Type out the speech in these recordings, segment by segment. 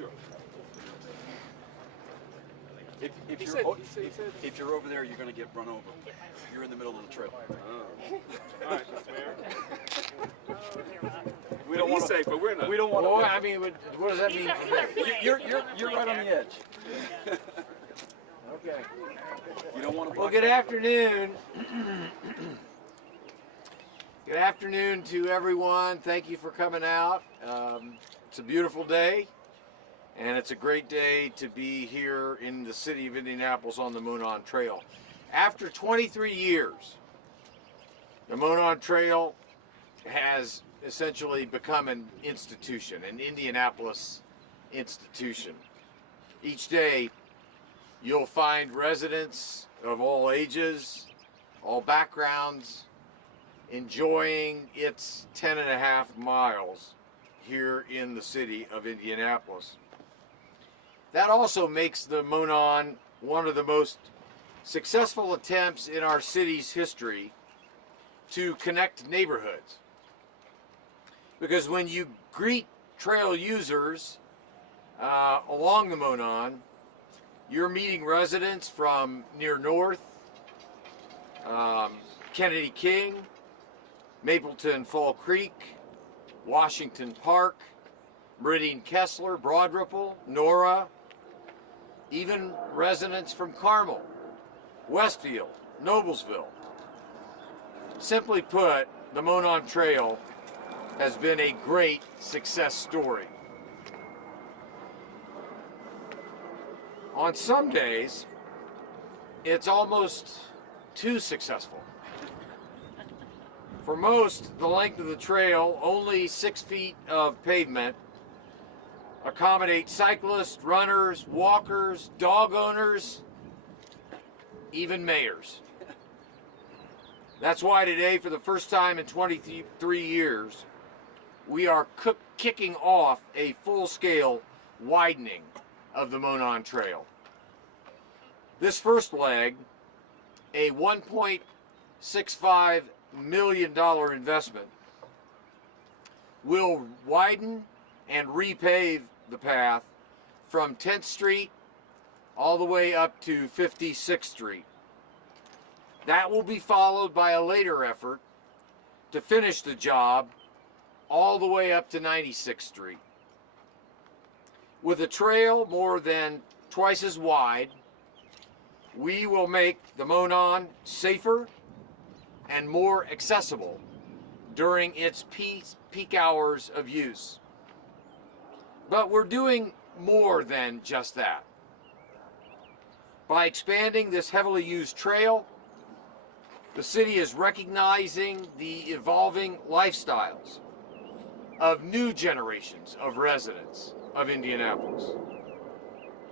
Sure. If you're over there, you're going to get run over. You're in the middle of the trail. Oh. All right, Mr. Mayor. We don't want to safe, but we're not. We don't want to. Well, I mean, what does that mean for me? You're right on the edge. Okay. You don't want to. Well, good afternoon. Good afternoon to everyone. Thank you for coming out. It's a beautiful day, and it's a great day to be here in the city of Indianapolis on the Monon Trail. After 23 years, the Monon Trail has essentially become an institution, an Indianapolis institution. Each day, you'll find residents of all ages, all backgrounds, enjoying its 10.5 miles here in the city of Indianapolis. That also makes the Monon one of the most successful attempts in our city's history to connect neighborhoods. Because when you greet trail users along the Monon, you're meeting residents from near north, Kennedy King, Mapleton Fall Creek, Washington Park, Meridian Kessler, Broad Ripple, Nora, even residents from Carmel, Westfield, Noblesville. Simply put, the Monon Trail has been a great success story. On some days, it's almost too successful. For most, the length of the trail, only 6 feet of pavement, accommodates cyclists, runners, walkers, dog owners, even mayors. That's why today, for the first time in 23 years, we are kicking off a full-scale widening of the Monon Trail. This first leg, a $1.65 million investment, will widen and repave the path from 10th Street all the way up to 56th Street. That will be followed by a later effort to finish the job all the way up to 96th Street. With a trail more than twice as wide, we will make the Monon safer and more accessible during its peak hours of use. But we're doing more than just that. By expanding this heavily used trail, the city is recognizing the evolving lifestyles of new generations of residents of Indianapolis.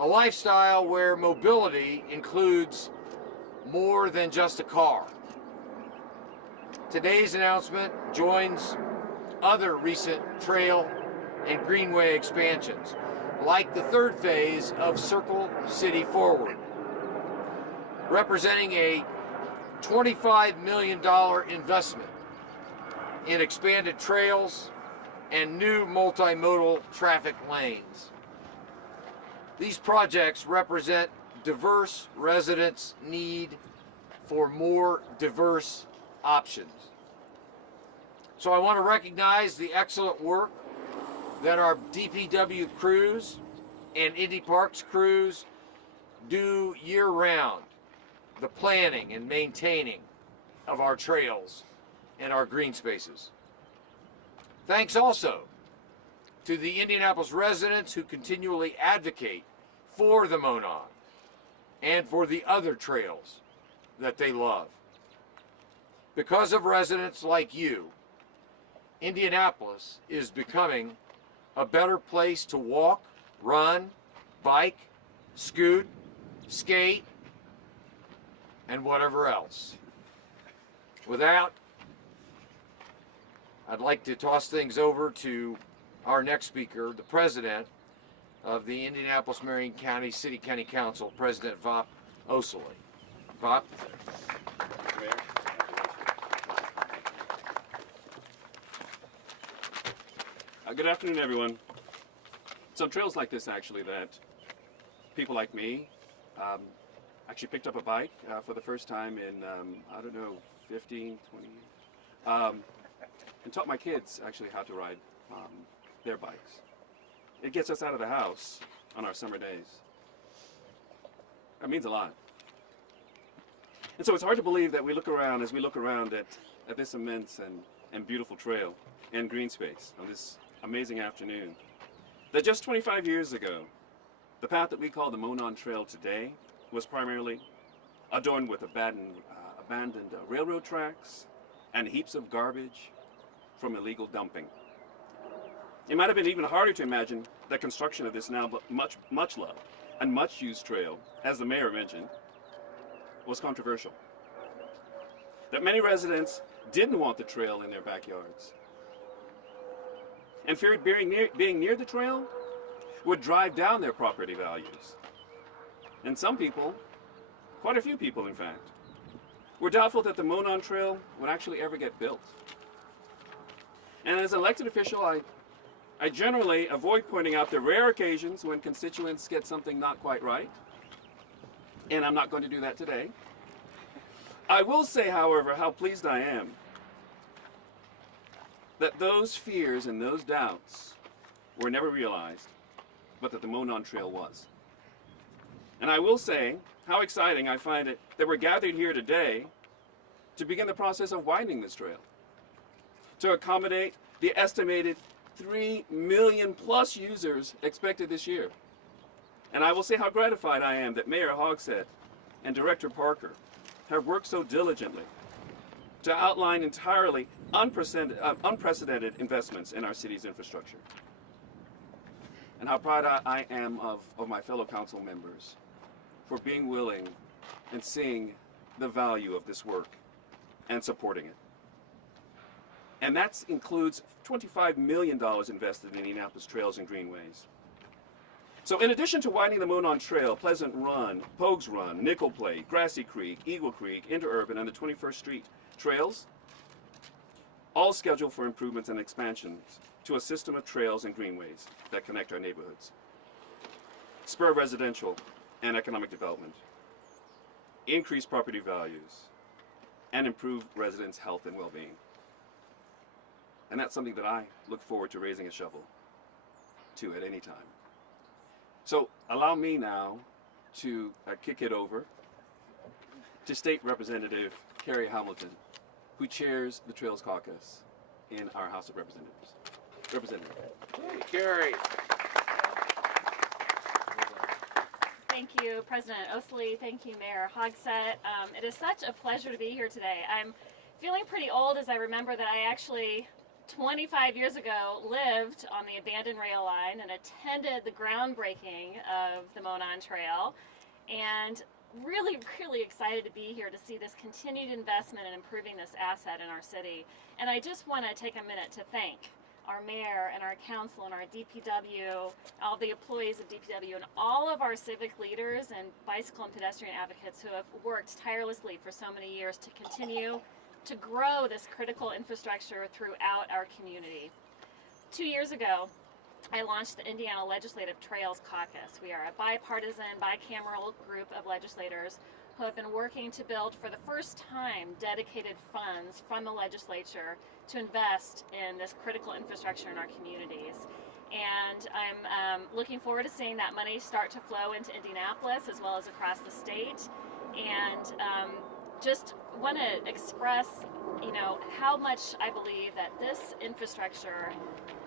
A lifestyle where mobility includes more than just a car. Today's announcement joins other recent trail and greenway expansions, like the third phase of Circle City Forward, representing a $25 million investment in expanded trails and new multimodal traffic lanes. These projects represent diverse residents' need for more diverse options. So I want to recognize the excellent work that our DPW crews and Indy Parks crews do year-round, the planning and maintaining of our trails and our green spaces. Thanks also to the Indianapolis residents who continually advocate for the Monon and for the other trails that they love. Because of residents like you, Indianapolis is becoming a better place to walk, run, bike, scoot, skate, and whatever else. With that, I'd like to toss things over to our next speaker, the president of the Indianapolis-Marion County City County Council, President Vop Osili. Vop? Good afternoon, everyone. some trails like this actually that people like me actually picked up a bike for the first time in, I don't know, 15, 20 years. And taught my kids actually how to ride their bikes. It gets us out of the house on our summer days. That means a lot. And so it's hard to believe that we look around, as we look around at this immense and beautiful trail and green space on this amazing afternoon, that just 25 years ago, the path that we call the Monon Trail today was primarily adorned with abandoned railroad tracks and heaps of garbage from illegal dumping. It might have been even harder to imagine the construction of this now much loved and much used trail, as the mayor mentioned, was controversial. That many residents didn't want the trail in their backyards and feared being near the trail would drive down their property values. And some people, quite a few people in fact, were doubtful that the Monon Trail would actually ever get built. And as an elected official, I generally avoid pointing out the rare occasions when constituents get something not quite right, and I'm not going to do that today. I will say, however, how pleased I am that those fears and those doubts were never realized, but that the Monon Trail was. And I will say how exciting I find it that we're gathered here today to begin the process of widening this trail, to accommodate the estimated 3 million plus users expected this year. And I will say how gratified I am that Mayor Hogsett and Director Parker have worked so diligently to outline entirely unprecedented investments in our city's infrastructure. And how proud I am of my fellow council members for being willing and seeing the value of this work and supporting it. And that includes $25 million invested in Indianapolis trails and greenways. So in addition to widening the Monon Trail, Pleasant Run, Pogues Run, Nickel Plate, Grassy Creek, Eagle Creek, Interurban, and the 21st Street trails, all scheduled for improvements and expansions to a system of trails and greenways that connect our neighborhoods, spur residential and economic development, increase property values, and improve residents' health and well-being. And that's something that I look forward to raising a shovel to at any time. So allow me now to kick it over to State Representative Carrie Hamilton, who chairs the Trails Caucus in our House of Representatives. Representative. Hey, Carrie. Thank you, President Osley. Thank you, Mayor Hogsett. It is such a pleasure to be here today. I'm feeling pretty old as I remember that I actually 25 years ago lived on the abandoned rail line and attended the groundbreaking of the Monon Trail, and really excited to be here to see this continued investment in improving this asset in our city. And I just want to take a minute to thank our mayor and our council and our DPW, all the employees of DPW, and all of our civic leaders and bicycle and pedestrian advocates who have worked tirelessly for so many years to continue to grow this critical infrastructure throughout our community. 2 years ago, I launched the Indiana Legislative Trails Caucus. We are a bipartisan, bicameral group of legislators who have been working to build for the first time dedicated funds from the legislature to invest in this critical infrastructure in our communities. And I'm looking forward to seeing that money start to flow into Indianapolis as well as across the state. And just want to express, how much I believe that this infrastructure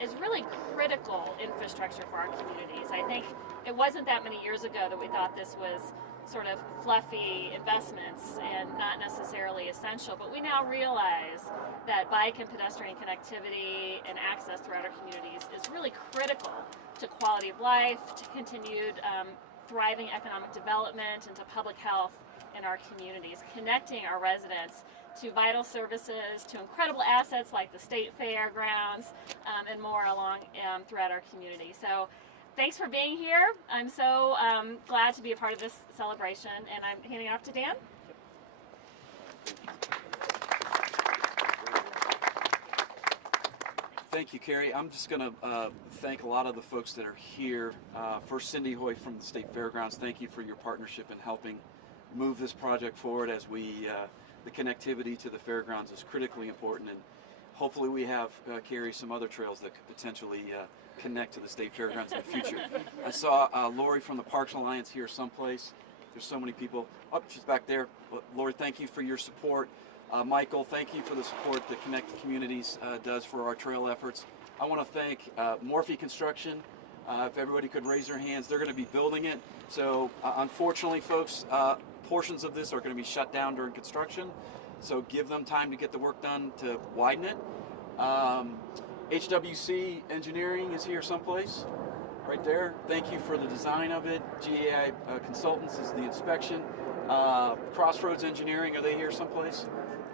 is really critical infrastructure for our communities. I think it wasn't that many years ago that we thought this was sort of fluffy investments and not necessarily essential, but we now realize that bike and pedestrian connectivity and access throughout our communities is really critical to quality of life, to continued thriving economic development, and to public health in our communities, connecting our residents to vital services, to incredible assets like the state fairgrounds, and more along throughout our community. So thanks for being here. I'm so glad to be a part of this celebration, and I'm handing it off to Dan. Thank you, Carrie. I'm just going to thank a lot of the folks that are here. First, Cindy Hoy from the State Fairgrounds. Thank you for your partnership in helping move this project forward as the connectivity to the fairgrounds is critically important, and hopefully we have, Carrie, some other trails that could potentially connect to the State Fairgrounds in the future. I saw Lori from the Parks Alliance here someplace. There's so many people. Oh, she's back there. Lori, thank you for your support. Michael, thank you for the support that Connect Communities does for our trail efforts. I want to thank Morphe Construction. If everybody could raise their hands, they're going to be building it. So unfortunately, folks, portions of this are going to be shut down during construction. So give them time to get the work done to widen it. HWC Engineering is here someplace, right there. Thank you for the design of it. GAI Consultants is the inspection. Crossroads Engineering, are they here someplace?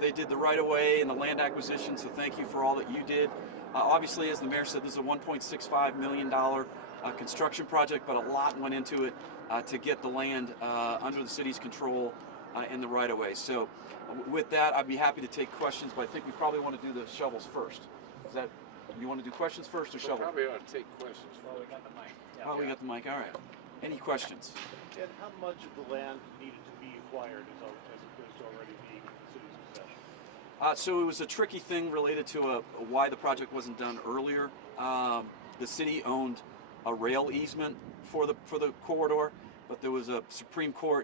They did the right-of-way and the land acquisition, so thank you for all that you did. Obviously, as the mayor said, this is a $1.65 million construction project, but a lot went into it to get the land under the city's control in the right-of-way. So with that, I'd be happy to take questions, but I think we probably want to do the shovels first. Is that, you want to do questions first or shovels? Probably ought to take questions. Well, we got the mic. Oh, we got the mic, all right. Any questions? And how much of the land needed to be acquired as opposed to already being in the city's possession? So it was a tricky thing related to why the project wasn't done earlier. The city owned a rail easement for the corridor, but there was a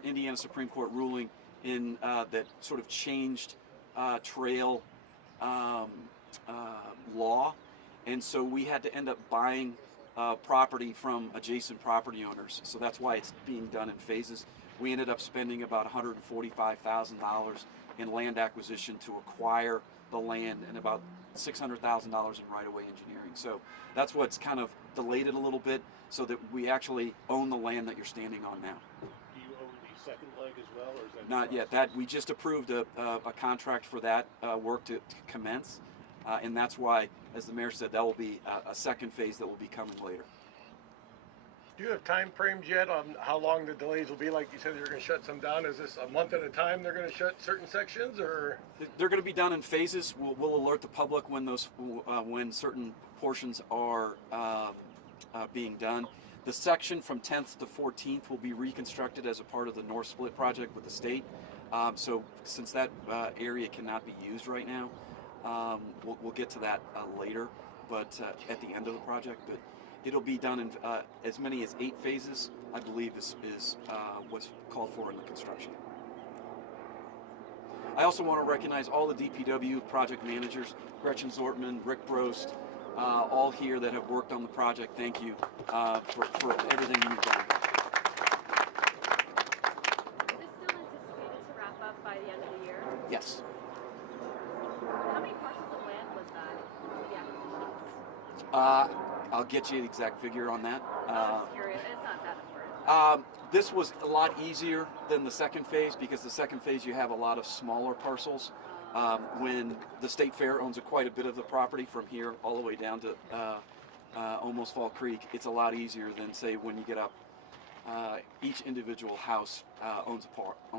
Indiana Supreme Court ruling in that sort of changed trail law, and so we had to end up buying property from adjacent property owners. So that's why it's being done in phases. We ended up spending about $145,000 in land acquisition to acquire the land and about $600,000 in right-of-way engineering. So that's what's kind of delayed it a little bit, so that we actually own the land that you're standing on now. Do you own the second leg as well, or is that Not yet. That we just approved a contract for that work to commence, and that's why, as the mayor said, that will be a second phase that will be coming later. Do you have time frames yet on how long the delays will be? Like you said, you're going to shut some down. Is this a month at a time they're going to shut certain sections, or? They're going to be done in phases. We'll alert the public when certain portions are being done. The section from 10th to 14th will be reconstructed as a part of the North Split project with the state. So since that area cannot be used right now, we'll get to that later, but at the end of the project. But it'll be done in as many as 8 phases, I believe is what's called for in the construction. I also want to recognize all the DPW project managers, Gretchen Zortman, Rick Brost, all here that have worked on the project. Thank you for everything you've done. Is this still anticipated to wrap up by the end of the year? Yes. How many parcels of land was that, the acquisitions? I'll get you the exact figure on that. I was curious. It's not that important. This was a lot easier than the second phase, because the second phase you have a lot of smaller parcels. When the State Fair owns quite a bit of the property from here all the way down to almost Fall Creek, it's a lot easier than, say, when you get up. Each individual house owns a part. Do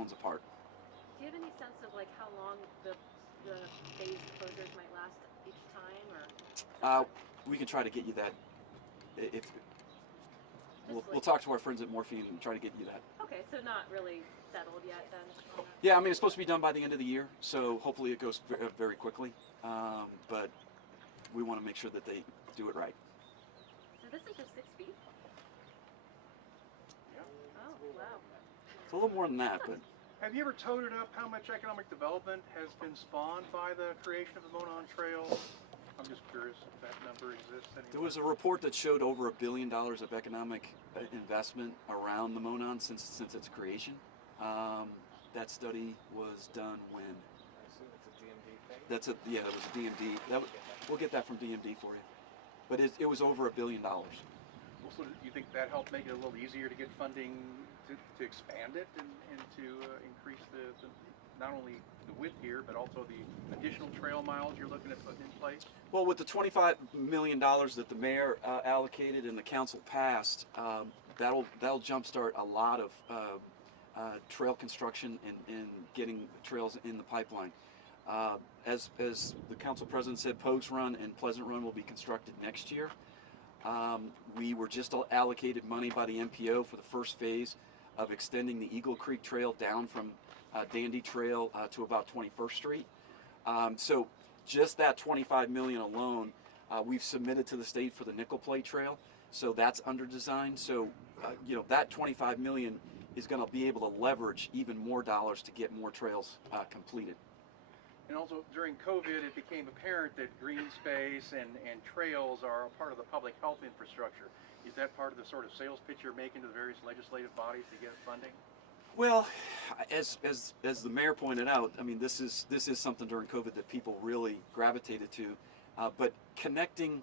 you have any sense of like how long the phase closures might last each time, or? We can try to get you that. If we'll talk to our friends at Morphine and try to get you that. Okay, so not really settled yet then? On that? Yeah, I mean, it's supposed to be done by the end of the year, so hopefully it goes very quickly. But we want to make sure that they do it right. So this is just 6 feet? Yeah. Oh, wow. It's a little more than that, but Have you ever totaled up how much economic development has been spawned by the creation of the Monon Trail? I'm just curious if that number exists anymore. there was a report that showed over $1 billion of economic investment around the Monon since its creation. That study was done when? I assume it's a DMD thing. That was a DMD. We'll get that from DMD for you. But it was over $1 billion. So do you think that helped make it a little easier to get funding to expand it and to increase the not only the width here, but also the additional trail miles you're looking at putting in place? Well, with the $25 million that the mayor allocated and the council passed, that'll jumpstart a lot of trail construction and getting trails in the pipeline. As the council president said, Pogues Run and Pleasant Run will be constructed next year. We were just allocated money by the MPO for the first phase of extending the Eagle Creek Trail down from Dandy Trail to about 21st Street. So just that $25 million alone, we've submitted to the state for the Nickel Plate Trail. So that's under design. So that $25 million is going to be able to leverage even more dollars to get more trails completed. And also during COVID, it became apparent that green space and trails are a part of the public health infrastructure. Is that part of the sort of sales pitch you're making to the various legislative bodies to get funding? Well, as the mayor pointed out, I mean, this is something during COVID that people really gravitated to, but connecting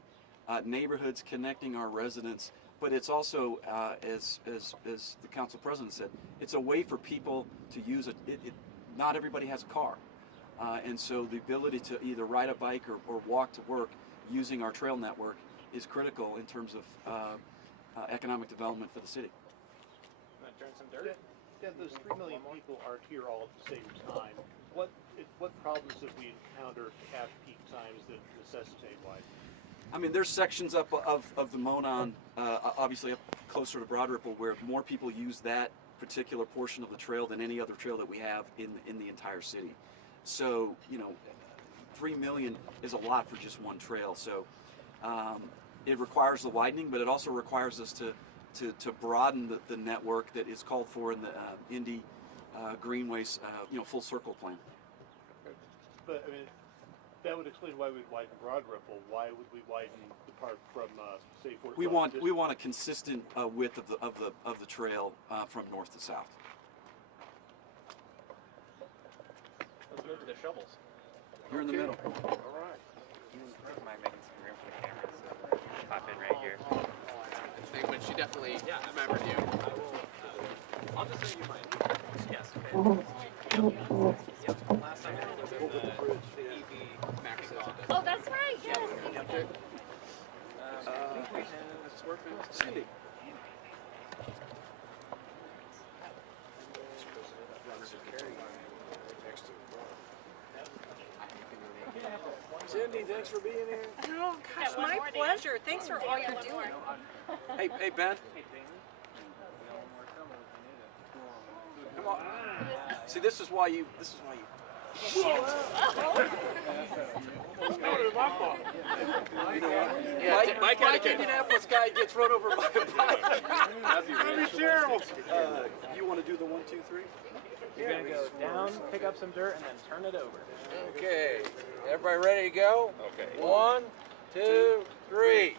neighborhoods, connecting our residents, but it's also, as the council president said, it's a way for people to use it. Not everybody has a car. And so the ability to either ride a bike or walk to work using our trail network is critical in terms of economic development for the city. Want to turn some dirt? Yeah, those 3 million people aren't here all at the same time. What problems have we encountered at peak times that necessitate widening? I mean, there's sections up of the Monon, obviously up closer to Broad Ripple, where more people use that particular portion of the trail than any other trail that we have in the entire city. So, 3 million is a lot for just one trail. So it requires the widening, but it also requires us to broaden the network that is called for in the Indy Greenways, full circle plan. But I mean, that would explain why we'd widen Broad Ripple. Why would we widen the part from, say, Fort We Collins? want a consistent width of the trail from north to south. Let's move to the shovels. You're in the middle. All right. Mind making some room for the cameras, so pop in right here. But she definitely remembered you. I'll just send you mine. Yes, okay. Yep. Last time I was in the EV Max. Oh, that's right. Yes. Cindy. Cindy, thanks for being here. Oh, gosh, my pleasure. Thanks for all you're doing. Hey, Ben. Come on. See, this is why you. Mike Indianapolis guy gets run over by a bike. That'd be terrible. You want to do the 1, 2, 3? You're gonna go down, pick up some dirt, and then turn it over. Okay. Everybody ready to go? Okay. 1, 2, 3.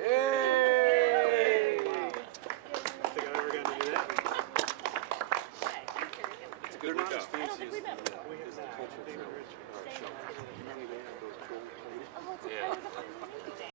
Yay! Think I'm ever going to do that? They're not as fancy as the cultural trail.